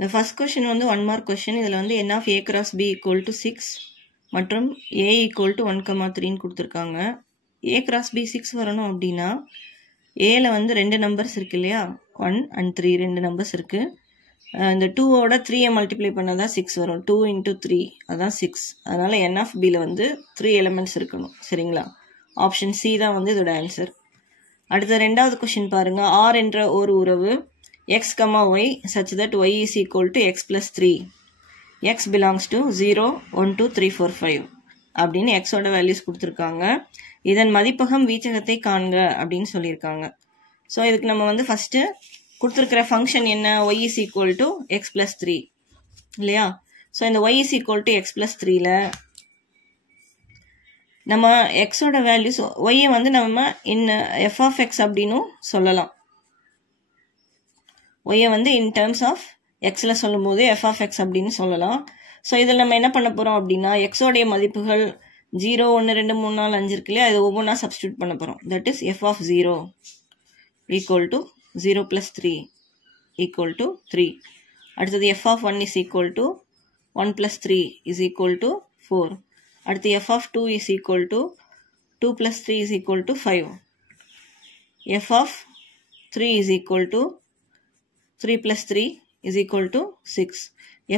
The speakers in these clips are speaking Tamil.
The first question வந்து 1 mark question. இதில் வந்து n of a cross b equal to 6 மற்றும் a equal to 1,3 கொடுத்துருக்காங்க. a cross b 6 வரணும் அப்படின்னா aல வந்து 2 நம்பர்ஸ் இருக்கு இல்லையா, 1 and 3 2 நம்பர்ஸ் இருக்கு. இந்த 2ஓட 3 மல்டிப்ளை பண்ணாதான் 6 வரும். 2 into 3 அதான் 6. அதனால n of bல வந்து 3 எலிமெண்ட்ஸ் இருக்கணும். சரிங்களா? ஆப்ஷன் சி தான் வந்து இதோட ஆன்சர். அடுத்த ரெண்டாவது கொஸ்டின் பாருங்க. r என்ற ஒரு உறவு x, y such that y is equal to x plus 3. x belongs to 0, 1, 2, 3, 4, 5 அப்படின்னு x ஓட வேல்யூஸ் கொடுத்துருக்காங்க. இதன் மதிப்பகம் வீச்சகத்தை காண்க அப்படின்னு சொல்லியிருக்காங்க. ஸோ இதுக்கு நம்ம வந்து ஃபஸ்ட்டு கொடுத்துருக்கிற ஃபங்க்ஷன் என்ன, y is equal to x plus 3 இல்லையா? ஸோ இந்த y is equal to x plus 3ல நம்ம எக்ஸோட வேல்யூஸ் ஒய்யை வந்து நம்ம f of x அப்படின்னு சொல்லலாம். ஒய்யை வந்து இன் டேர்ம்ஸ் ஆஃப் எக்ஸில் சொல்லும் போது f of x அப்படின்னு சொல்லலாம். ஸோ இதில் நம்ம என்ன பண்ண போகிறோம் அப்படின்னா எக்ஸோடைய மதிப்புகள் 0, 1, 2, 3, 4, 5 இருக்கு இல்லையா, அது ஒவ்வொன்றா சப்ஸ்டியூட் பண்ண போகிறோம். That is f of 0 equal to 0 plus 3 equal to 3. அடுத்தது f of 1 is equal to 1 plus 3 is equal to 4. அடுத்து f of 2 is equal to 2 plus 3 is equal to 5. f of 3 is equal to 3 plus 3 is equal to 6.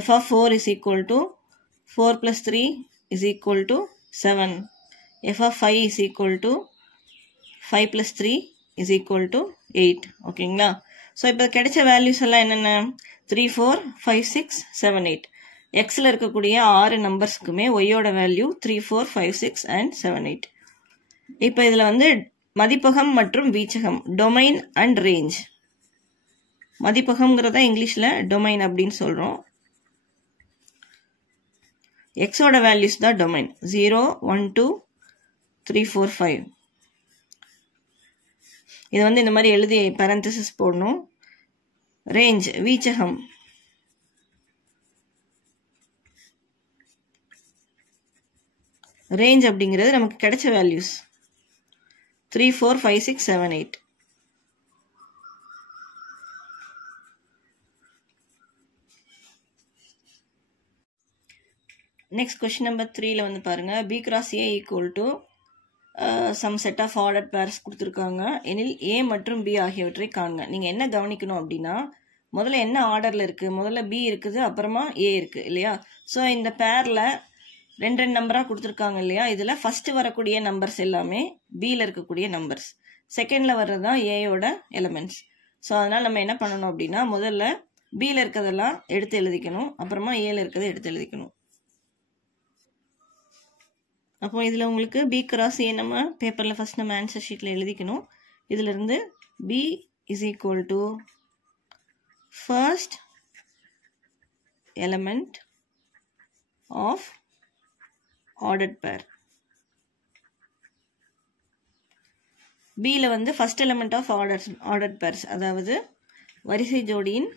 f of 4 is equal to 4 plus 3 is equal to 7. f of 5 is equal to 5 plus 3 is equal to 8. ஓகேங்களா? ஸோ இப்போ கிடைச்ச வேல்யூஸ் எல்லாம் என்னென்ன, 3, 4, 5, 6, 7, 8. எக்ஸில் இருக்கக்கூடிய 6 நம்பர்ஸ்க்குமே ஒய்யோட வேல்யூ 3, 4, 5, 6 and 7, 8. இப்போ இதில் வந்து மதிப்பகம் மற்றும் வீச்சகம், டொமைன் அண்ட் ரேஞ்ச். மதிப்பகம்ங்கிறத இங்கிலீஷில் டொமைன் அப்படின்னு சொல்கிறோம். எக்ஸோட வேல்யூஸ் தான் டொமைன். 0, 1, 2, 3, 4, 5. இது வந்து இந்த மாதிரி எழுதி பேரந்தசிஸ் போடணும். ரேஞ்ச் வீச்சகம், ரேஞ்ச் அப்படிங்கிறது நமக்கு கிடைச்ச வேல்யூஸ் 3, 4, 5, 6, 7, 8. நெக்ஸ்ட் கொஸ்டின் நம்பர் 3ல வந்து பாருங்க. b cross a equal to some set of ordered pairs கொடுத்துருக்காங்க எனில் a மற்றும் b ஆகியவற்றை காண்க. நீங்கள் என்ன கவனிக்கணும் அப்படின்னா முதல்ல என்ன ஆர்டரில் இருக்குது, முதல்ல b இருக்குது, அப்புறமா a இருக்குது இல்லையா? ஸோ இந்த பேரில் 2 நம்பராக கொடுத்துருக்காங்க இல்லையா? இதில் ஃபஸ்ட்டு வரக்கூடிய நம்பர்ஸ் எல்லாமே பியில் இருக்கக்கூடிய நம்பர்ஸ், செகண்டில் வர்றது தான் ஏயோட எலிமெண்ட்ஸ். ஸோ அதனால் நம்ம என்ன பண்ணணும் அப்படின்னா முதல்ல பியில் இருக்கிறதெல்லாம் எடுத்து எழுதிக்கணும், அப்புறமா ஏல இருக்கிறத எடுத்து எழுதிக்கணும். அப்போ இதில் உங்களுக்கு b cross a நம்ம பேப்பரில் ஃபஸ்ட் நம்ம ஆன்சர் ஷீட்டில் எழுதிக்கணும். இதிலிருந்து b is equal to first element of ordered pair. bல வந்து first element of ordered pairs, அதாவது வரிசை ஜோடியின்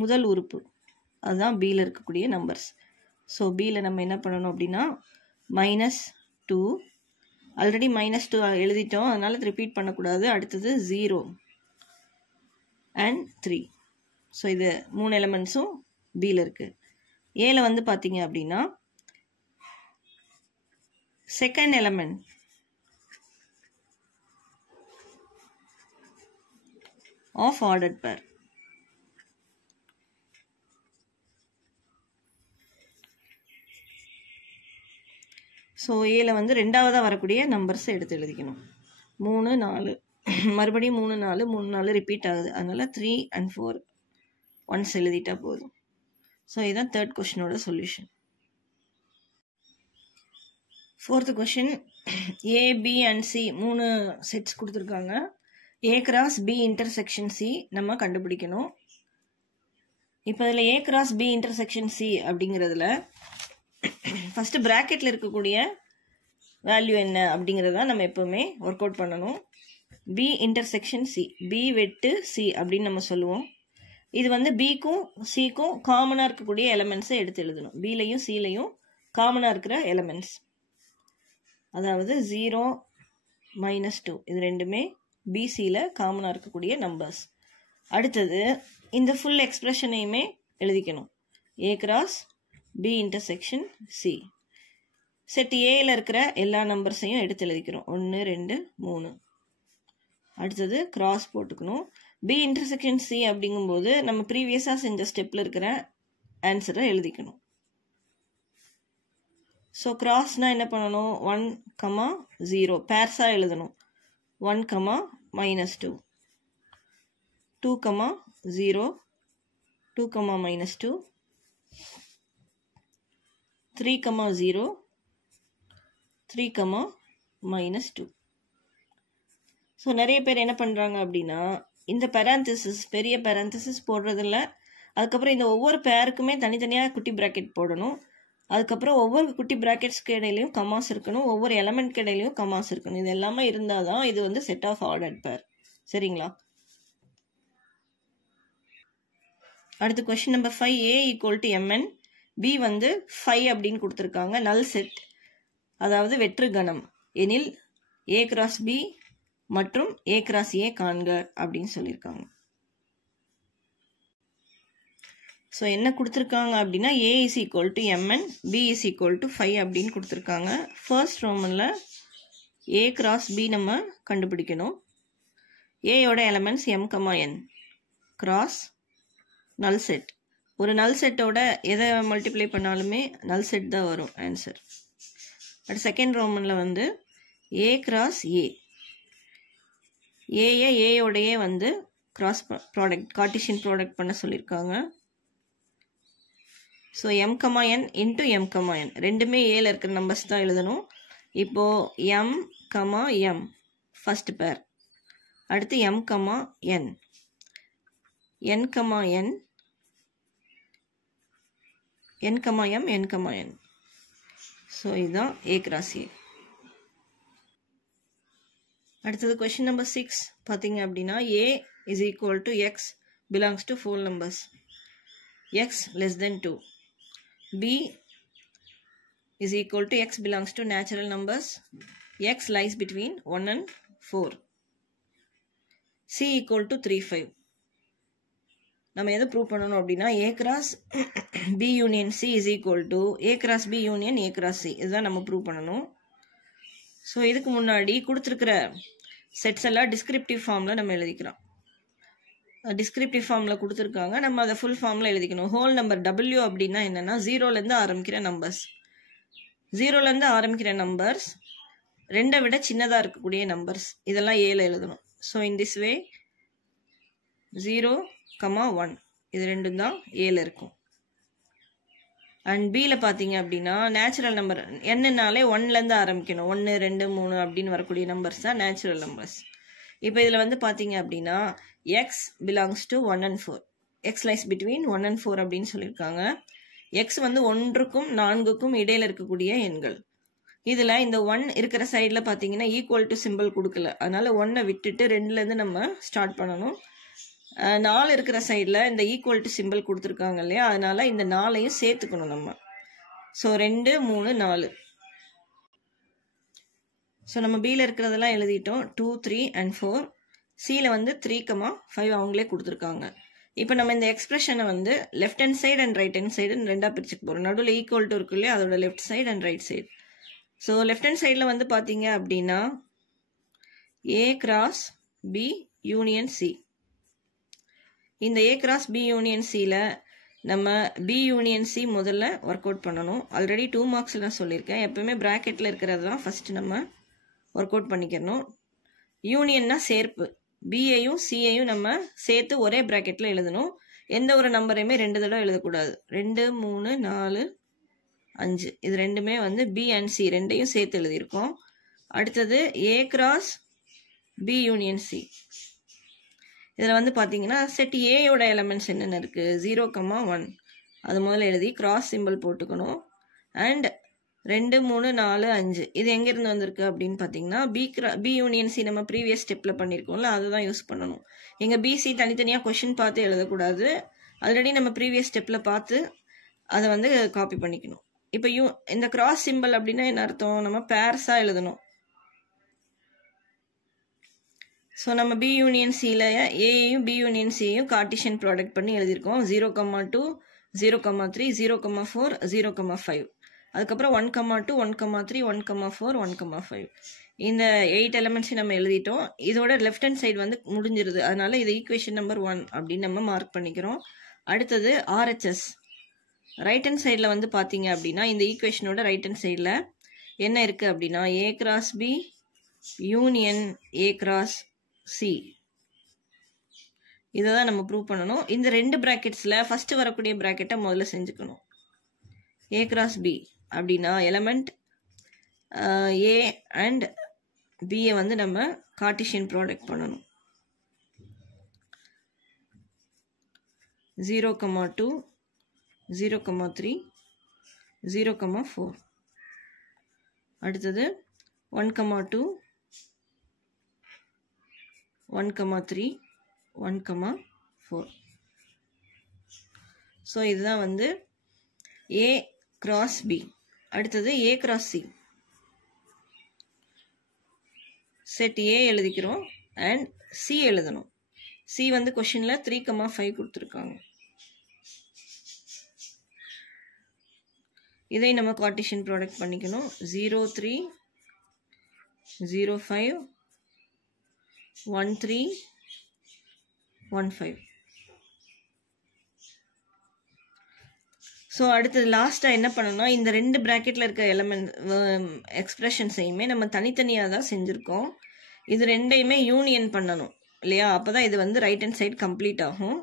முதல் உறுப்பு, அதுதான் பியில் இருக்கக்கூடிய நம்பர்ஸ். ஸோ பியில் நம்ம என்ன பண்ணணும் அப்படின்னா -2, ஆல்ரெடி -2 எழுதிட்டோம், அதனால ரிப்பீட் பண்ணக்கூடாது. அடுத்தது 0 and 3. ஸோ இது 3 எலிமெண்ட்ஸும் பியில் இருக்குது. ஏல வந்து பார்த்தீங்க அப்படின்னா second element of ordered pair. So ஏல வந்து ரெண்டாவதாக வரக்கூடிய நம்பர்ஸை எடுத்து எழுதிக்கணும். 3, 4 மறுபடியும் 3, 4 3, 4 ரிப்பீட் ஆகுது, அதனால் 3 and 4 ஒன்ஸ் எழுதிட்டா போதும். ஸோ இதுதான் தேர்ட் கொஸ்டினோட solution. Fourth question, A, B and C 3 sets கொடுத்துருக்காங்க. A cross B intersection C நம்ம கண்டுபிடிக்கணும். இப்போ இதில் A cross B intersection C அப்படிங்கிறதுல ஃபஸ்ட்டு ப்ராக்கெட்டில் இருக்கக்கூடிய வேல்யூ என்ன அப்படிங்கிறத நம்ம எப்போவுமே ஒர்க் அவுட் பண்ணணும். பி இன்டர்செக்ஷன் சி, பி வெட்டு சி அப்படின்னு நம்ம சொல்லுவோம். இது வந்து பிக்கும் சிக்கும் காமனாக இருக்கக்கூடிய எலிமெண்ட்ஸை எடுத்து எழுதணும். பிலையும் சிலையும் காமனாக இருக்கிற எலிமெண்ட்ஸ், அதாவது 0, -2. இது ரெண்டுமே பிசியில் காமனாக இருக்கக்கூடிய நம்பர்ஸ். அடுத்தது இந்த ஃபுல் எக்ஸ்பிரஷனையுமே எழுதிக்கணும். A cross B intersection C. Set ஏல இருக்கிற எல்லா நம்பர்ஸையும் எடுத்து எழுதிக்கிறோம். 1 2 3. அடுத்தது கிராஸ் போட்டுக்கணும். B இன்டர்செக்ஷன் C அப்படிங்கும்போது நம்ம ப்ரீவியஸாக செஞ்ச ஸ்டெப்பில் இருக்கிற ஆன்சரை எழுதிக்கணும். ஸோ கிராஸ்னால் என்ன பண்ணணும்? 1, 0 பேர்ஸாக எழுதணும். 1, -2, 2, 0, 2, -2, 3, 0, 3, -2. ஸோ நிறைய பேர் என்ன பண்ணுறாங்க அப்படின்னா இந்த பேராந்திசிஸ் பெரிய பேராந்திசிஸ் போடுறதில்ல. அதுக்கப்புறம் இந்த ஒவ்வொரு பேருக்குமே தனித்தனியாக குட்டி ப்ராக்கெட் போடணும். அதுக்கப்புறம் ஒவ்வொரு குட்டி ப்ராக்கெட்ஸ்க்கு இடையிலையும் கமாஸ் இருக்கணும். ஒவ்வொரு எலமெண்ட்க்கு இடையிலையும் கமாஸ் இருக்கணும். இது எல்லாமே இருந்தால் தான் இது வந்து செட் ஆஃப் ஆர்டர்ட் பேர். சரிங்களா? அடுத்து question number 5. A = mn, B வந்து 5 அப்படின்னு கொடுத்துருக்காங்க. நல் செட், அதாவது வெற்று கணம் எனில் A கிராஸ் B மற்றும் A கிராஸ் A காண்க அப்படின்னு சொல்லியிருக்காங்க. ஸோ என்ன கொடுத்துருக்காங்க அப்படின்னா A = mn, B = 5 அப்படின்னு கொடுத்துருக்காங்க. ஃபர்ஸ்ட் ரோமனில் A கிராஸ் B நம்ம கண்டுபிடிக்கணும். ஏயோட elements m, n. Cross null set. ஒரு நல் செட்டோட எதை மல்டிப்ளை பண்ணாலுமே நல் செட் தான் வரும் ஆன்சர். அடுத்து செகண்ட் ரோமனில் வந்து A கிராஸ் A. ஏயோடையே வந்து கிராஸ் ப்ராடக்ட் கார்ட்டீசியன் ப்ராடக்ட் பண்ண சொல்லியிருக்காங்க. So m, n into m, n ரெண்டுமே ஏல இருக்கிற நம்பர்ஸ் தான் எழுதணும். இப்போது m, m ஃபர்ஸ்ட் பேர். அடுத்து m, n, n, n, n, m, n, n. So இதுதான் A கிராஸ் A. அடுத்தது கொஸ்டின் நம்பர் 6 பார்த்தீங்க அப்படின்னா A = x belongs to 4 numbers. x less than 2. B = x belongs to natural numbers. X lies between 1 and 4. C = 3, 5. நம்ம எதை ப்ரூவ் பண்ணணும் அப்படின்னா A cross B union C = A cross B union A cross C. இதுதான் நம்ம ப்ரூவ் பண்ணணும். ஸோ இதுக்கு முன்னாடி கொடுத்துருக்கிற செட்ஸ் எல்லாம் டிஸ்கிரிப்டிவ் ஃபார்மில் நம்ம எழுதிக்கிறோம். டிஸ்கிரிப்டிவ் ஃபார்மில் கொடுத்துருக்காங்க. நம்ம அதை ஃபுல் ஃபார்மில் எழுதிக்கணும். ஹோல் நம்பர் W அப்படின்னா என்னென்னா 0லேருந்து ஆரம்பிக்கிற நம்பர்ஸ். 0லேருந்து ஆரம்பிக்கிற நம்பர்ஸ் 2 விட சின்னதாக இருக்கக்கூடிய நம்பர்ஸ் இதெல்லாம் ஏல எழுதணும். ஸோ இன் திஸ் வே 0, 1 இது ரெண்டும் தான் ஏல இருக்கும். அண்ட் பியில் பார்த்தீங்க அப்படின்னா நேச்சுரல் நம்பர் என்னன்னாலே 1லேருந்து ஆரம்பிக்கணும். 1, 2, 3 அப்படின்னு வரக்கூடிய நம்பர்ஸ் தான் நேச்சுரல் நம்பர்ஸ். இப்போ இதில் வந்து பார்த்தீங்க அப்படின்னா x belongs to 1 and 4. x lies between 1 and 4 அப்படின்னு சொல்லியிருக்காங்க. x வந்து 1க்கும் 4க்கும் இடையில இருக்கக்கூடிய எண்கள். இதில் இந்த 1 இருக்கிற சைடில் பார்த்தீங்கன்னா ஈக்குவல் டு சிம்பிள் கொடுக்கல. அதனால 1 விட்டுட்டு 2லேருந்து நம்ம ஸ்டார்ட் பண்ணணும். 4 இருக்கிற சைடில் இந்த ஈக்குவல் டு சிம்பிள் கொடுத்துருக்காங்க இல்லையா, அதனால இந்த 4ஐயும் சேர்த்துக்கணும் நம்ம. ஸோ 2, 3, 4. ஸோ நம்ம பியில் இருக்கிறதெல்லாம் எழுதிட்டோம். 2, 3 and 4. சியில் வந்து 3, 5 அவங்களே கொடுத்துருக்காங்க. இப்போ நம்ம இந்த எக்ஸ்பிரஷனை வந்து left hand side and right hand சைடுன்னு ரெண்டாக பிரிச்சுக்க போகிறோம். நடுவில் ஈக்குவல் டு இருக்கு இல்லையா, அதோட left side and right side. So left hand சைடில் வந்து பார்த்தீங்க அப்படின்னா A cross B union C. இந்த A கிராஸ் B யூனியன் Cயில் நம்ம B யூனியன் C முதல்ல ஒர்க் அவுட் பண்ணணும். ஆல்ரெடி 2 மார்க்ஸில் நான் சொல்லியிருக்கேன். எப்பவுமே ப்ராக்கெட்டில் இருக்கிறது தான் ஃபஸ்ட்டு நம்ம ஒர்க் அவுட் பண்ணிக்கணும். யூனியன்னா சேர்ப்பு. பியையும் சியையும் நம்ம சேர்த்து ஒரே ப்ராக்கெட்டில் எழுதணும். எந்த ஒரு நம்பரையுமே 2 தடவை எழுதக்கூடாது. 2, 3, 4, 5 இது ரெண்டுமே வந்து B அண்ட் C ரெண்டையும் சேர்த்து எழுதியிருக்கோம். அடுத்தது A cross B union C. இதில் வந்து பார்த்தீங்கன்னா செட் ஏயோட எலமெண்ட்ஸ் என்னென்ன இருக்குது? 0, 1 அது முதல்ல எழுதி கிராஸ் சிம்பிள் போட்டுக்கணும். அண்ட் 2, 3, 4, 5 இது எங்கேருந்து வந்திருக்கு அப்படின்னு பார்த்தீங்கன்னா பி யூனியன் சி நம்ம ப்ரீவியஸ் ஸ்டெப்பில் பண்ணியிருக்கோம்ல, அதுதான் யூஸ் பண்ணணும். எங்கள் பிசி தனித்தனியாக கொஷின் பார்த்து எழுதக்கூடாது. ஆல்ரெடி நம்ம ப்ரீவியஸ் ஸ்டெப்பில் பார்த்து அதை வந்து காப்பி பண்ணிக்கணும். இப்போ இந்த கிராஸ் சிம்பிள் அப்படின்னா என்ன அர்த்தம்? நம்ம பேர்ஸாக எழுதணும். ஸோ நம்ம பி யூனியன் சியில் ஏயும் பி யூனியன் சியையும் கார்ட்டீசியன் ப்ராடக்ட் பண்ணி எழுதியிருக்கோம். 0,2 0,3 0,4 0,5. அதுக்கப்புறம் 1,2 1,3 1,4 1,5. இந்த 8 எலிமெண்ட்ஸையும் நம்ம எழுதிட்டோம். இதோட லெஃப்ட் ஹேண்ட் சைடு வந்து முடிஞ்சிருது. அதனால இது ஈக்குவேஷன் நம்பர் 1 அப்படின்னு நம்ம மார்க் பண்ணிக்கிறோம். அடுத்தது RHS. ரைட் ஹேண்ட் சைடில் வந்து பார்த்தீங்க அப்படின்னா இந்த ஈக்குவேஷனோட ரைட் ஹேண்ட் சைடில் என்ன இருக்குது அப்படின்னா A cross B union A cross C. இதை தான் நம்ம ப்ரூவ் பண்ணணும். இந்த ரெண்டு ப்ராக்கெட்ஸில் ஃபஸ்ட்டு வரக்கூடிய ப்ராக்கெட்டை முதல்ல செஞ்சுக்கணும். A cross B அப்படின்னா எலமெண்ட் A அண்ட் பியை வந்து நம்ம கார்ட்டீசியன் ப்ராடக்ட் பண்ணணும். 0,2 0,3 0,4. அடுத்தது 1,2 1,3 1,4. ஸோ இதுதான் வந்து A cross B. அடுத்தது A cross C. Set A எழுதிக்கிறோம் அண்ட் C எழுதணும். C வந்து கொஷினில் 3,5 கொடுத்துருக்காங்க. இதை நம்ம கார்ட்டீசியன் ப்ராடக்ட் பண்ணிக்கணும். 0 3 0 5 1 3 1 5. ஸோ அடுத்தது லாஸ்ட்டாக என்ன பண்ணணும்னா இந்த ரெண்டு ப்ராக்கெட்டில் இருக்க எலமெண்ட் எக்ஸ்ப்ரெஷன்ஸையுமே நம்ம தனித்தனியாக தான் செஞ்சுருக்கோம். இது ரெண்டையுமே யூனியன் பண்ணணும் இல்லையா? அப்போ தான் இது வந்து ரைட் ஹேண்ட் சைடு கம்ப்ளீட் ஆகும்.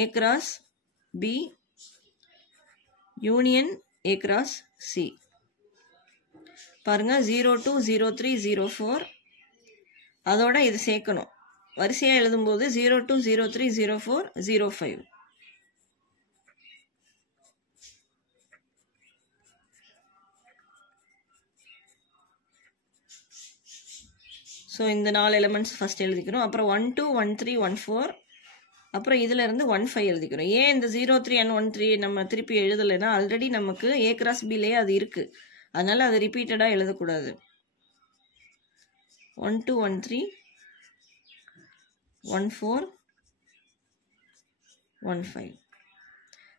A cross B union A cross C. பாருங்க 0 2 0 3 0 4. அதோட இது சேர்க்கணும். வரிசையாக எழுதும்போது 0 2 0 3 0 4 0 5. ஸோ இந்த 4 எலிமெண்ட்ஸ் ஃபஸ்ட் எழுதிக்கிறோம். அப்புறம் 1 2 1 3 1 4. அப்புறம் இதில் இருந்து 1 5 எழுதிக்கிறோம். ஏன் இந்த 0 3 and 1 3 நம்ம திருப்பி எழுதலைன்னா ஆல்ரெடி நமக்கு A cross Bலேயே அது இருக்குது. அதனால் அது ரிப்பீட்டடாக எழுதக்கூடாது. 1 2 1 3 1 4 1 5.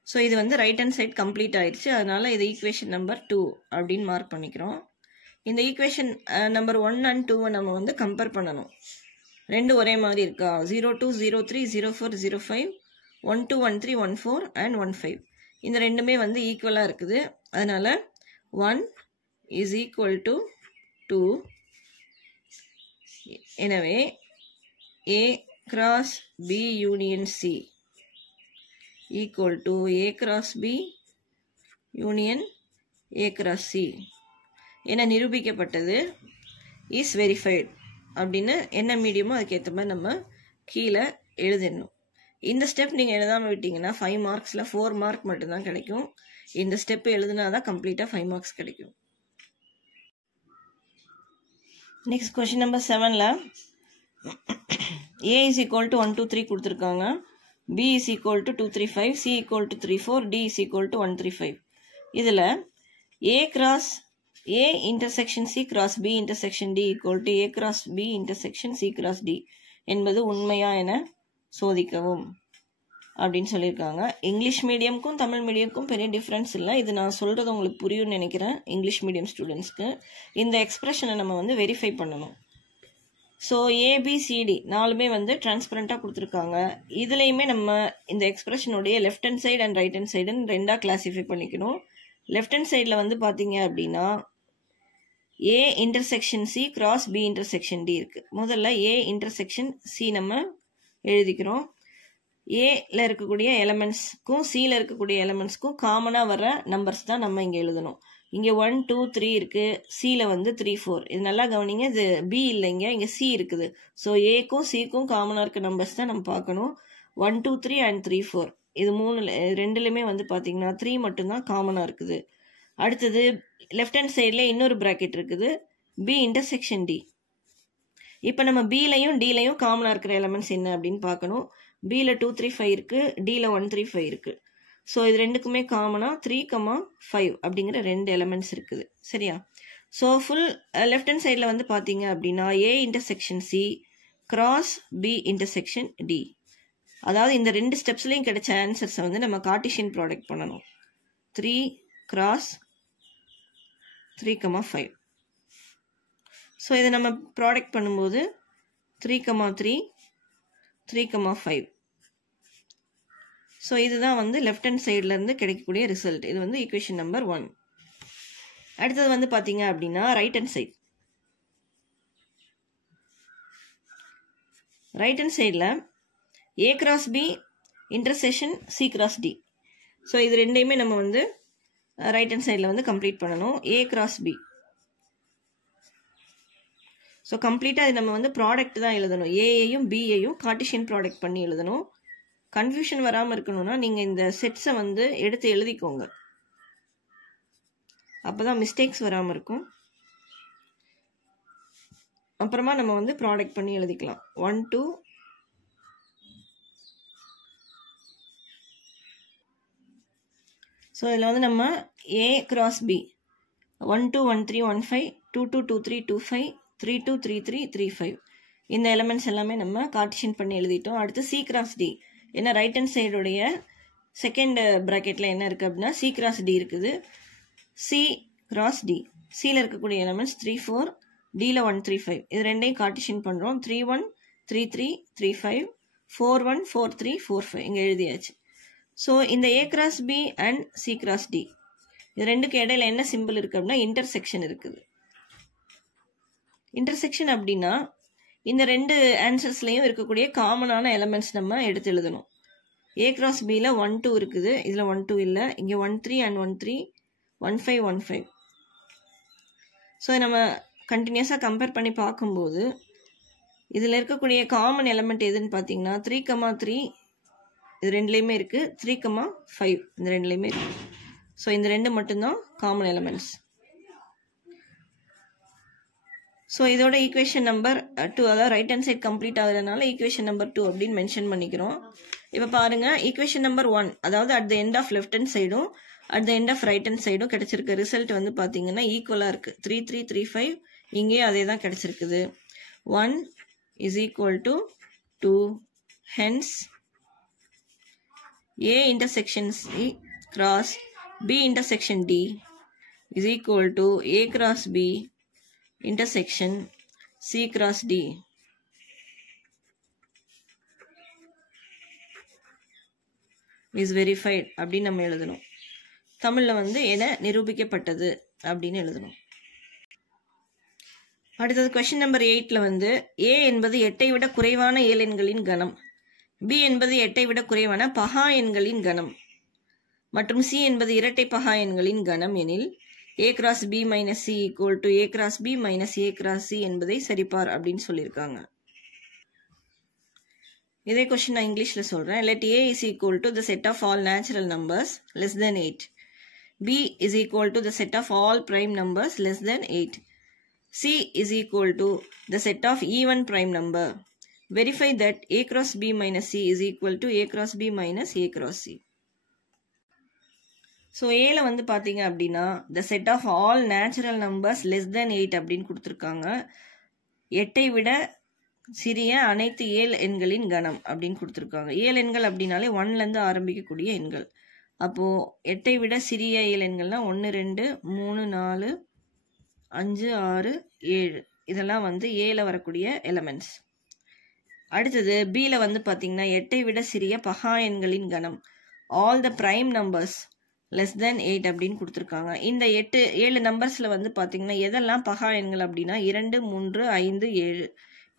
ஸோ இது வந்து ரைட் ஹேண்ட் சைட் கம்ப்ளீட் ஆயிடுச்சு. அதனால் இது ஈக்குவேஷன் நம்பர் 2 அப்படின்னு மார்க் பண்ணிக்கிறோம். இந்த ஈக்குவேஷன் நம்பர் 1 and 2 நம்ம வந்து கம்பேர் பண்ணணும். ரெண்டு ஒரே மாதிரி இருக்கா? 0 2 0 3 0 4 0 5 1 2 1 3 1 4 and 1 5. இந்த ரெண்டுமே வந்து ஈக்குவலாக இருக்குது. அதனால் 1 is equal to 2. எனவே A cross B union C equal to A cross B union A cross C என நிரூபிக்கப்பட்டது. இஸ் வெரிஃபைடு அப்படின்னு என்ன மீடியமோ அதுக்கேற்ற மாதிரி நம்ம கீழே எழுதிடணும். இந்த ஸ்டெப் நீங்கள் எழுதாமல் விட்டீங்கன்னா 5 மார்க்ஸில் 4 மார்க் மட்டும்தான் கிடைக்கும். இந்த ஸ்டெப் எழுதுனா தான் கம்ப்ளீட்டாக 5 மார்க்ஸ் கிடைக்கும். நெக்ஸ்ட் கொஷின் நம்பர் 7ல் A is equal to 1 2 3 கொடுத்துருக்காங்க. B is equal to 2 3 5 C equal to 3 4 D is equal to 1 3 5. இதில் A cross A intersection C cross B intersection D equal to A cross B intersection C cross D என்பது உண்மையா என சோதிக்கவும் அப்படின்னு சொல்லியிருக்காங்க. இங்கிலீஷ் மீடியமுக்கும் தமிழ் மீடியமுக்கும் பெரிய டிஃப்ரென்ஸ் இல்லை. இது நான் சொல்கிறது உங்களுக்கு புரியும்னு நினைக்கிறேன். இங்கிலீஷ் மீடியம் ஸ்டூடெண்ட்ஸ்க்கு இந்த எக்ஸ்பிரஷனை நம்ம வந்து வெரிஃபை பண்ணணும். ஸோ ஏபிசிடி 4மே வந்து டிரான்ஸ்பரண்ட்டாக கொடுத்துருக்காங்க. இதுலேயுமே நம்ம இந்த எக்ஸ்பிரஷனுடைய left hand side and right hand சைடுன்னு ரெண்டாக கிளாஸிஃபை பண்ணிக்கணும். லெஃப்ட் ஹேண்ட் சைடில் வந்து பார்த்தீங்க அப்படின்னா A intersection C cross B intersection D இருக்குது. முதல்ல A intersection C நம்ம எழுதிக்கிறோம். Aல இருக்கக்கூடிய எலமெண்ட்ஸ்க்கும் Cல இருக்கக்கூடிய எலமெண்ட்ஸ்க்கும் காமனாக வர நம்பர்ஸ் தான் நம்ம இங்கே எழுதணும். இங்கே 1 2 3 இருக்குது. Cல வந்து 3 4. இது நல்லா கவனிங்க. இது B இல்லைங்க, இங்கே C இருக்குது. ஸோ Aக்கும் Cக்கும் காமனாக இருக்க நம்பர்ஸ் தான் நம்ம பார்க்கணும். 1 2 3 and 3 4. இது ரெண்டுலேயுமே வந்து பார்த்தீங்கன்னா 3 மட்டும்தான் காமனாக இருக்குது. அடுத்தது லெஃப்ட் ஹேண்ட் சைடில் இன்னொரு ப்ராக்கெட் இருக்குது. B intersection D. இப்போ நம்ம Bலையும் Dலையும் காமனாக இருக்கிற எலமெண்ட்ஸ் என்ன அப்படின்னு பார்க்கணும். Bல 2 3 5 இருக்குது. Dல 1 3 5 இருக்குது. ஸோ இது ரெண்டுக்குமே காமனாக 3, 5 அப்படிங்கிற ரெண்டு எலமெண்ட்ஸ் இருக்குது. சரியா? ஸோ ஃபுல் லெஃப்ட் ஹேண்ட் சைடில் வந்து பார்த்தீங்க அப்படின்னா A intersection C cross B intersection D. அதாவது இந்த ரெண்டு ஸ்டெப்ஸ்லையும் கிடைச்ச ஆன்சர்ஸை வந்து நம்ம கார்ட்டீசியன் ப்ராடக்ட் பண்ணணும். 3 cross 3,5. ஸோ இதை நம்ம ப்ராடக்ட் பண்ணும்போது 3,3 3,5. ஸோ இதுதான் வந்து லெஃப்ட் ஹேண்ட் சைட்லேருந்து கிடைக்கக்கூடிய ரிசல்ட். இது வந்து ஈக்குவேஷன் நம்பர் 1. அடுத்தது வந்து பார்த்தீங்க அப்படின்னா right hand side. Right hand சைடில் A cross B intersection C cross D. So இது ரெண்டையுமே நம்ம வந்து ரைட் ஹேண்ட் சைடில் வந்து கம்ப்ளீட் பண்ணணும். A cross B. ஸோ கம்ப்ளீட்டாக இது நம்ம வந்து ப்ராடக்ட் தான் எழுதணும். ஏயையும் பியையும் கார்ட்டீசியன் ப்ராடக்ட் பண்ணி எழுதணும். கன்ஃபியூஷன் வராமல் இருக்கணும்னா நீங்கள் இந்த செட்ஸை வந்து எடுத்து எழுதிக்கோங்க. அப்போ தான் மிஸ்டேக்ஸ் வராமல் இருக்கும். அப்புறமா நம்ம வந்து ப்ராடக்ட் பண்ணி எழுதிக்கலாம். 1 2. ஸோ இதில் வந்து நம்ம A cross B 1 2 1 3 1 5 2 2 2 3 2 5 3 2 3 3 3 5 இந்த எலமெண்ட்ஸ் எல்லாமே நம்ம கார்ட்டீசியன் பண்ணி எழுதிட்டோம். அடுத்து C cross D. ஏன்னா ரைட் ஹேண்ட் சைடுடைய செகண்ட் ப்ராக்கெட்டில் என்ன இருக்குது அப்படின்னா C cross D இருக்குது. C cross D. சியில் இருக்கக்கூடிய எலமெண்ட்ஸ் 3 4, Dயில் 1 3 5. இது ரெண்டையும் கார்ட்டீசியன் பண்ணுறோம். 3 1 3 3 3 5 4 1 4 3 4 5 இங்கே எழுதியாச்சு. ஸோ இந்த A cross B and C cross D இது ரெண்டுக்கு இடையில என்ன சிம்பிள் இருக்குது அப்படின்னா இன்டர்செக்ஷன் இருக்குது. இன்டர்செக்ஷன் அப்படின்னா இந்த ரெண்டு ஆன்சர்ஸ்லையும் இருக்கக்கூடிய காமனான எலமெண்ட்ஸ் நம்ம எடுத்து எழுதணும். A cross Bயில் 1 2 இருக்குது. இதில் 1 2 இல்லை. இங்கே 1 3 அண்ட் 1 3 1 5 1 5. ஸோ நம்ம கண்டினியூஸாக கம்பேர் பண்ணி பார்க்கும்போது இதில் இருக்கக்கூடிய காமன் எலமெண்ட் எதுன்னு பார்த்தீங்கன்னா 3,3 இது ரெண்டுலேயுமே இருக்குது. 3,5 இந்த ரெண்டுலேயுமே இருக்குது. ஸோ இந்த ரெண்டு மட்டும்தான் காமன் எலமெண்ட்ஸ். ஸோ இதோட ஈக்குவேஷன் நம்பர் 2, அதாவது ரைட் ஹேண்ட் சைட் கம்ப்ளீட் ஆகுறதுனால ஈக்குவேஷன் நம்பர் 2 அப்படின்னு மென்ஷன் பண்ணிக்கிறோம். இப்போ பாருங்கள், ஈக்குவேஷன் நம்பர் 1 அதாவது at the end of left hand சைடும் at the end of right hand சைடும் கிடைச்சிருக்க ரிசல்ட் வந்து பார்த்தீங்கன்னா ஈக்குவலாக இருக்குது. 3 3 3 5 இங்கேயும் அதே தான் கிடைச்சிருக்குது. 1 is equal to 2. Hence A intersection C cross B intersection D is equal to A cross B intersection C cross D. is verified அப்படின்னு நம்ம எழுதணும். தமிழில் வந்து என நிரூபிக்கப்பட்டது அப்படின்னு எழுதணும். அடுத்தது கொஸ்டின் நம்பர் 8ல் வந்து A என்பது 8ஐ விட குறைவான ஏழெண்களின் கணம், B என்பது 8ஐ விட குறைவான பகா எண்களின் கணம் மற்றும் C என்பது இரட்டை பகா எண்களின் கணம் எனில் A cross B minus C equal to A cross B minus A cross C என்பதை சரிபார் அப்படின்னு சொல்லியிருக்காங்க. இதே கொஸ்டின் நான் இங்கிலீஷில் சொல்கிறேன். Let A is equal to the set of all natural numbers less than 8. B is equal to the set of all prime numbers less than 8. C is equal to the set of even prime number. Verify that A cross B minus C is equal to A cross B minus A cross C. So ஏல வந்து பார்த்தீங்க அப்படின்னா the set of all natural numbers less than 8 அப்படின்னு கொடுத்துருக்காங்க. 8ஐ விட சிறிய அனைத்து ஏழு எண்களின் கணம் அப்படின்னு கொடுத்துருக்காங்க. ஏழு எண்கள் அப்படின்னாலே 1லேருந்து ஆரம்பிக்கக்கூடிய எண்கள். அப்போது 8ஐ விட சிறிய ஏழு எண்கள்னால் 1 2 3 4 5 6 7 இதெல்லாம் வந்து ஏல வரக்கூடிய எலமெண்ட்ஸ். அடுத்தது பியில் வந்து பார்த்தீங்கன்னா 8ஐ விட சிறிய பகா எண்களின் கணம் all the prime numbers less than 8 அப்படின்னு கொடுத்துருக்காங்க. இந்த 7 நம்பர்ஸில் வந்து பார்த்தீங்கன்னா எதெல்லாம் பகா எண்கள் அப்படின்னா 2 3 5 7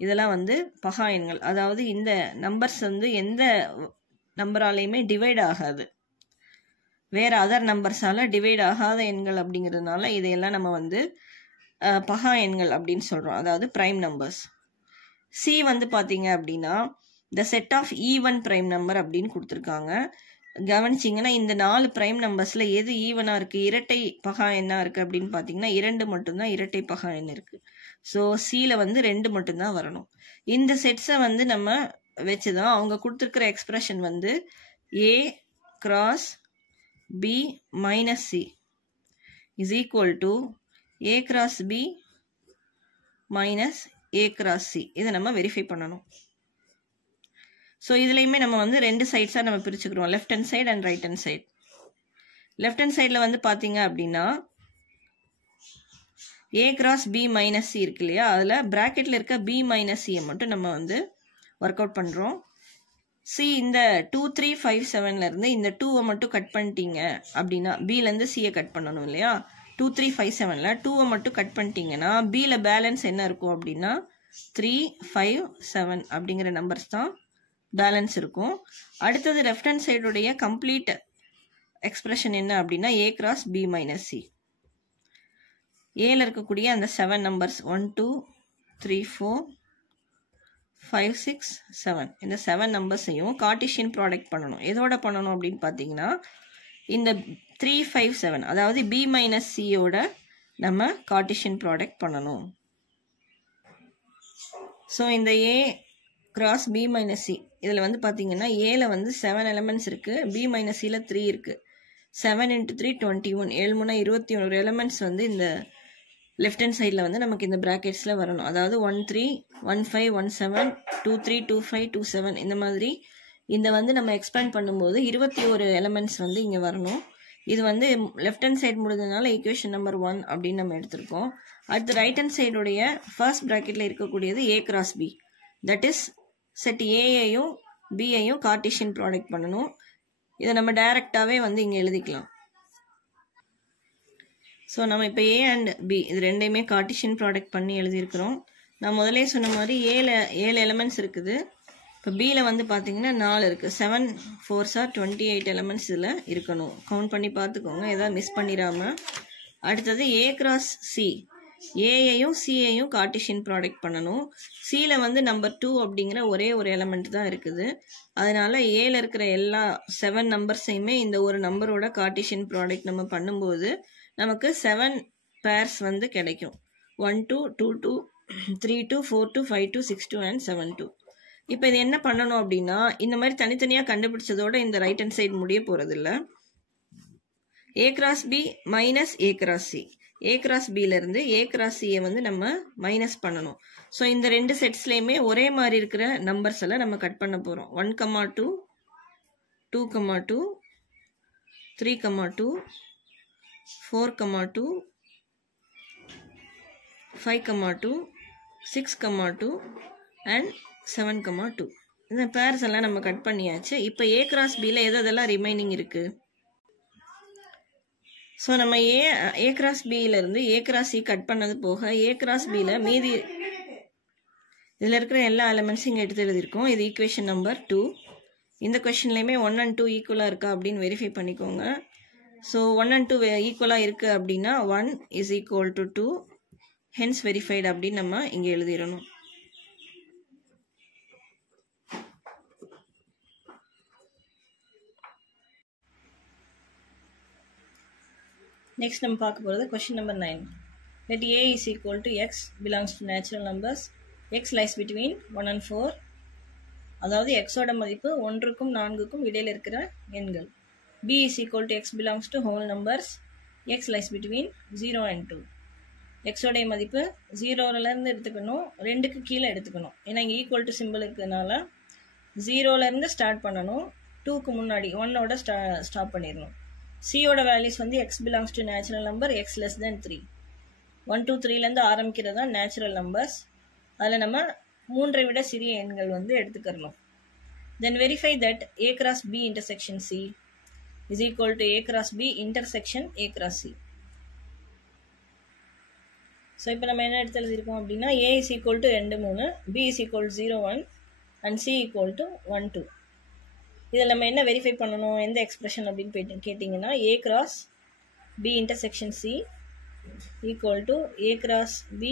இதெல்லாம் வந்து பகா எண்கள். அதாவது இந்த நம்பர்ஸ் வந்து எந்த நம்பராலையுமே டிவைட் ஆகாது, வேறு அதர் நம்பர்ஸால் டிவைட் ஆகாத எண்கள் அப்படிங்கிறதுனால இதையெல்லாம் நம்ம வந்து பகா எண்கள் அப்படின்னு சொல்கிறோம், அதாவது ப்ரைம் நம்பர்ஸ். சி வந்து பார்த்தீங்க அப்படின்னா the set of even prime number அப்படின்னு கொடுத்துருக்காங்க. கவனிச்சிங்கன்னா இந்த 4 ப்ரைம் நம்பர்ஸில் எது ஈவனாக இருக்குது, இரட்டை பகா எண்ணாக இருக்குது அப்படின்னு பார்த்தீங்கன்னா 2 மட்டும்தான் இரட்டை பகா எண் இருக்குது. ஸோ சியில் வந்து 2 மட்டும்தான் வரணும். இந்த செட்ஸை வந்து நம்ம வச்சு தான் அவங்க கொடுத்துருக்கிற எக்ஸ்பிரஷன் வந்து A cross B minus C is equal to A cross B minus A cross C. இதை நம்ம வெரிஃபை பண்ணணும். ஸோ இதுலேயுமே நம்ம வந்து ரெண்டு சைட்ஸாக நம்ம பிரிச்சுக்கிறோம், left hand side and right hand side. Left hand சைடில் வந்து பார்த்தீங்க அப்படின்னா A cross B minus C இருக்கு இல்லையா, அதில் ப்ராக்கெட்டில் இருக்க B minus C மட்டும் நம்ம வந்து ஒர்க் அவுட் பண்ணுறோம். C இந்த 2 3 5 7லேருந்து இந்த 2வை மட்டும் கட் பண்ணிட்டீங்க அப்படின்னா, Bலேருந்து Cயை கட் பண்ணணும் இல்லையா, 2 3 5 7ல் 2வை மட்டும் கட் பண்ணிட்டீங்கன்னா Bயில் பேலன்ஸ் என்ன இருக்கும் அப்படின்னா 3 5 7 அப்படிங்கிற நம்பர்ஸ் தான் பேலன்ஸ் இருக்கும். அடுத்தது லெஃப்ட் ஹேண்ட் சைடுடைய கம்ப்ளீட் எக்ஸ்பிரஷன் என்ன அப்படின்னா A cross B minus C. ஏல இருக்கக்கூடிய அந்த 7 நம்பர்ஸ் 1 2 3 4 5 6 7 இந்த 7 நம்பர்ஸையும் கார்ட்டீசியன் ப்ராடக்ட் பண்ணணும். எதோட பண்ணணும் அப்படின்னு பார்த்தீங்கன்னா இந்த 3 5 7 அதாவது B minus Cயோட நம்ம கார்ட்டீசியன் ப்ராடக்ட் பண்ணணும். ஸோ இந்த A cross B minus C இதில் வந்து பார்த்தீங்கன்னா ஏல வந்து 7 எலமெண்ட்ஸ் இருக்குது, B minus Cயில் 3 இருக்குது. 7 × 3 21, 7 3 21 எலமெண்ட்ஸ் வந்து இந்த லெஃப்ட் ஹேண்ட் சைடில் வந்து நமக்கு இந்த ப்ராக்கெட்ஸில் வரணும். அதாவது 1 3 1 5 1 7 2 3 2 5 2 7 இந்த மாதிரி இந்த வந்து நம்ம எக்ஸ்பேண்ட் பண்ணும்போது 21 எலமெண்ட்ஸ் வந்து இங்கே வரணும். இது வந்து லெஃப்ட் ஹேண்ட் சைடு முடிஞ்சதுனால ஈக்குவேஷன் நம்பர் 1 அப்படின்னு நம்ம எடுத்திருக்கோம். அடுத்து ரைட் ஹேண்ட் சைடுடைய ஃபர்ஸ்ட் ப்ராக்கெட்டில் இருக்கக்கூடியது A cross B. That is set ஏயையும் பியையும் கார்ட்டீசியன் ப்ராடக்ட் பண்ணணும். இதை நம்ம டைரெக்டாகவே வந்து இங்கே எழுதிக்கலாம். ஸோ நம்ம இப்போ A அண்ட் B இது ரெண்டையுமே கார்ட்டீசியன் ப்ராடக்ட் பண்ணி எழுதியிருக்கிறோம். நான் முதலே சொன்ன மாதிரி ஏழு எலமெண்ட்ஸ் இருக்குது. இப்போ Bயில் வந்து பார்த்தீங்கன்னா 4 இருக்குது. 7 4s are 28 எலமெண்ட்ஸ் இதில் இருக்கணும். கவுண்ட் பண்ணி பார்த்துக்கோங்க, எதாவது மிஸ் பண்ணிடாமல். அடுத்தது A cross C. ஏயையும் சியையும் கார்ட்டீசியன் ப்ராடக்ட் பண்ணணும். சியில் வந்து நம்பர் 2 அப்படிங்கிற ஒரே ஒரு எலமெண்ட் தான் இருக்குது. அதனால ஏல இருக்கிற எல்லா 7 நம்பர்ஸையுமே இந்த ஒரு நம்பரோட கார்ட்டீசியன் ப்ராடக்ட் நம்ம பண்ணும்போது நமக்கு 7 பேர்ஸ் வந்து கிடைக்கும். 1 2 2 2 3 2 4 2 5 2 6 2 and 7 2. இப்போ இது என்ன பண்ணணும் அப்படின்னா இந்த மாதிரி தனித்தனியாக கண்டுபிடிச்சதோட இந்த ரைட் ஹேண்ட் சைடு முடிய போகிறதில்ல. A cross B minus A cross C. A cross Bலேருந்து A cross Cயை வந்து நம்ம மைனஸ் பண்ணணும். ஸோ இந்த ரெண்டு செட்ஸ்லேயுமே ஒரே மாதிரி இருக்கிற நம்பர்ஸ் எல்லாம் நம்ம கட் பண்ண போகிறோம். 1 2 2 2 3 2 4 2 5 2 6 2 and 7 2. இந்த பேர்ஸ் எல்லாம் நம்ம கட் பண்ணியாச்சு. இப்போ A cross Bயில் எதெல்லாம் ரிமைனிங் இருக்குது? ஸோ நம்ம A cross Bயிலேருந்து A cross C cut பண்ணது போக A cross Bயில் மீதி இதில் இருக்கிற எல்லா எலமெண்ட்ஸும் இங்கே எடுத்து எழுதியிருக்கோம். இது ஈக்குவேஷன் நம்பர் 2. இந்த கொஷின்லேயுமே 1 and 2 ஈக்குவலாக இருக்கா அப்படின்னு வெரிஃபை பண்ணிக்கோங்க. ஸோ 1 and 2 ஈக்குவலாக இருக்குது அப்படின்னா 1 is equal to 2 hence verified அப்படின்னு நம்ம இங்கே எழுதிடணும். நெக்ஸ்ட் நம்ம பார்க்க போகிறது question number 9. Let A is equal to X belongs to natural numbers. X lies between 1 and 4. அதாவது Xோட மதிப்பு 1க்கும் 4க்கும் இடையில் இருக்கிற எண்கள். B is equal to X belongs to whole numbers. X lies between 0 and 2. Xோடைய மதிப்பு 0லேருந்து எடுத்துக்கணும், 2க்கு கீழே எடுத்துக்கணும். ஏன்னா இங்கே ஈக்குவல் டு சிம்பிள் இருக்கிறதுனால 0லேருந்து ஸ்டார்ட் பண்ணணும், 2க்கு முன்னாடி 1ஓட ஸ்டாப் பண்ணிடணும். சியோட வேல்யூஸ் வந்து X belongs to natural number X less than 3. 1 2 3லேருந்து ஆரம்பிக்கிறது தான் நேச்சுரல் நம்பர்ஸ். அதில் நம்ம 3ஐ விட சிறிய எண்கள் வந்து எடுத்துக்கிறணும். Then verify that A cross B intersection C is equal to A cross B intersection A cross C. So இப்போ நம்ம என்ன எடுத்து எழுதியிருக்கோம் அப்படின்னா A is equal to 2 3, B is equal to 0 1 and C equal to 1 2. இதில் நம்ம என்ன வெரிஃபை பண்ணணும், எந்த எக்ஸ்பிரஷன் அப்படின்னு கேட்டிங்கன்னா A cross B intersection C equal to A cross B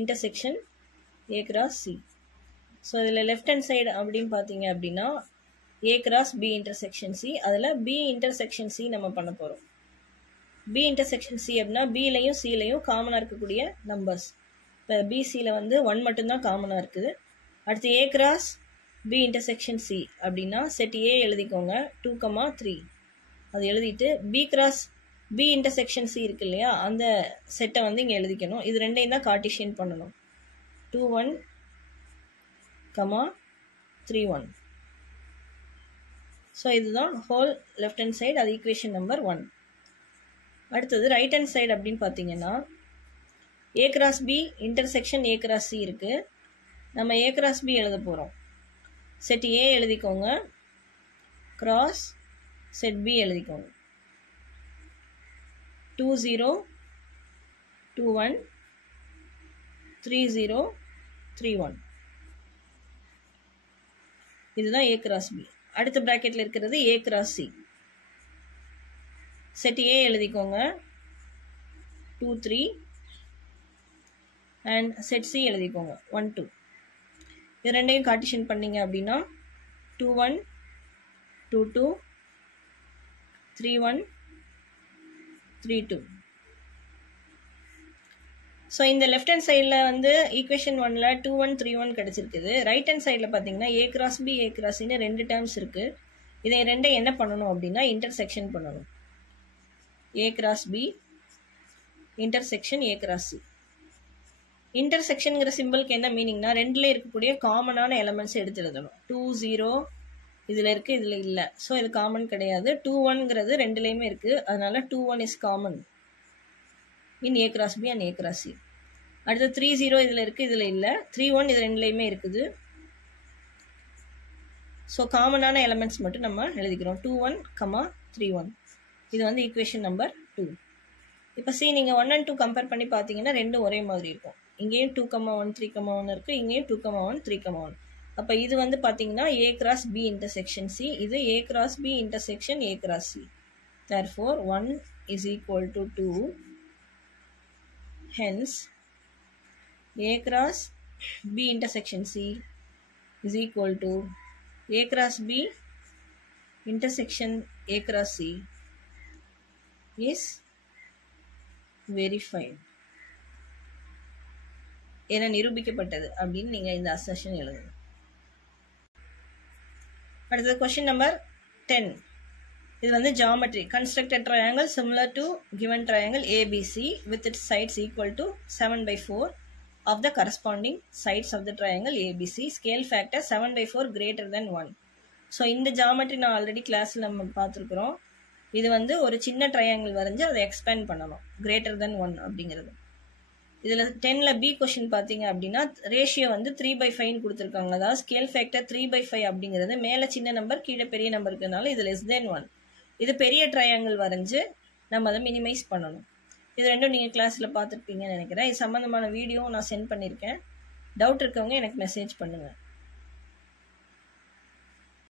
intersection A cross C. So இதில் லெஃப்ட் ஹேண்ட் சைடு அப்படின்னு பார்த்தீங்க அப்படின்னா A cross B intersection C, அதில் B intersection C நம்ம பண்ண போகிறோம். B intersection C அப்படின்னா Bலையும் Cலையும் காமனாக இருக்கக்கூடிய நம்பர்ஸ். இப்போ BCயில் வந்து 1 மட்டும்தான் காமனாக இருக்குது. அடுத்து A cross B intersection C அப்படின்னா செட் A எழுதிக்கோங்க 2 3. அது எழுதிட்டு B cross B intersection C இருக்கு இல்லையா, அந்த செட்டை வந்து இங்கே எழுதிக்கணும். இது ரெண்டையும் தான் கார்ட்டீசியன் பண்ணணும். 2 1 comma 3 1. ஸோ இதுதான் ஹோல் லெஃப்ட் ஹேண்ட் சைடு, அது ஈக்குவேஷன் நம்பர் 1. அடுத்தது ரைட் ஹேண்ட் சைடு அப்படின்னு பார்த்தீங்கன்னா A cross B intersection A cross C இருக்குது. நம்ம ஏ கிராஸ் பி எழுத போகிறோம். செட் ஏ எழுதிக்கோங்க, கிராஸ் செட் பி எழுதிக்கோங்க. 2 0 2 1 3 0 3 1. இதுதான் ஏ கிராஸ் பி. அடுத்த பிராக்கெட்டில் இருக்கிறது ஏ கிராஸ் சி. செட் ஏ எழுதிக்கோங்க 2 3 அண்ட் செட் சி எழுதிக்கோங்க 1 2. இது ரெண்டையும் கார்ட்டீசியன் பண்ணீங்க அப்படின்னா 2 1 2 2 3 1 3 2. ஸோ இந்த லெஃப்ட் ஹேண்ட் சைடில் வந்து ஈக்குவேஷன் 1ல் 2 1 3 1 கிடச்சிருக்குது. ரைட் ஹேண்ட் சைடில் பார்த்தீங்கன்னா A cross B A cross சின்னு 2 டேர்ம்ஸ் இருக்குது. இதை ரெண்டை என்ன பண்ணணும் அப்படின்னா இன்டர்செக்ஷன் பண்ணணும். A cross B intersection A cross C. இன்டர்செக்ஷனுங்கிற சிம்பிளுக்கு என்ன மீனிங்னா ரெண்டில் இருக்கக்கூடிய காமனான எலமெண்ட்ஸ் எடுத்து எழுதணும். 2 0 இதில் இருக்குது, இதில் இல்லை. ஸோ இது காமன் கிடையாது. 2 1ங்கிறது ரெண்டுலேயுமே இருக்குது, அதனால 2 1 is common in A cross B and A cross C. அடுத்து 3 0 இதில் இருக்குது, இதில் இல்லை. 3 1 இது ரெண்டுலேயுமே இருக்குது. ஸோ காமனான எலமெண்ட்ஸ் மட்டும் நம்ம எழுதிக்கிறோம். 2 1 கமா 3 1. இது வந்து ஈக்குவேஷன் நம்பர் 2. இப்போ சி நீங்கள் 1 and 2 கம்பேர் பண்ணி பார்த்தீங்கன்னா ரெண்டும் ஒரே மாதிரி இருக்கும். இங்கேயும் 2 1 3 1 இருக்குது, இங்கேயும் 2 1 3 1. அப்போ இது வந்து பார்த்தீங்கன்னா A cross B intersection C, இது A cross B intersection A cross C. Therefore 1 is equal to 2. Hence, A cross B intersection C is equal to A cross B intersection A cross C is verified. என நிரூபிக்கப்பட்டது அப்படின்னு நீங்கள் இந்த அசர்ஷன் எழுதணும். அடுத்தது கொஸ்டின் நம்பர் 10. இது வந்து geometry. Construct a triangle similar to given triangle ABC with its sides equal to 7/4 of the corresponding sides of the triangle ABC. Scale factor 7/4 greater than 1. So இந்த geometry நான் ஆல்ரெடி கிளாஸில் நம்ம பார்த்துருக்குறோம். இது வந்து ஒரு சின்ன ட்ரையாங்கிள் வரைஞ்சி அதை எக்ஸ்பேண்ட் பண்ணணும். greater than 1 அப்படிங்கிறது. இதில் 10ல் பி கொஷின் பார்த்தீங்க அப்படின்னா ரேஷியோ வந்து 3/5 கொடுத்துருக்காங்க. அதாவது ஸ்கேல் ஃபேக்டர் 3/5 அப்படிங்கிறது மேலே சின்ன நம்பர் கீழே பெரிய நம்பர் இருக்கிறதுனால இது less than 1. இது பெரிய ட்ரையாங்கிள் வரைஞ்சி நம்ம அதை மினிமைஸ் பண்ணணும். இது ரெண்டும் நீங்கள் கிளாஸில் பார்த்துருப்பீங்கன்னு நினைக்கிறேன். இது சம்மந்தமான வீடியோவும் நான் சென்ட் பண்ணியிருக்கேன். டவுட் இருக்கவங்க எனக்கு மெசேஜ் பண்ணுங்கள்.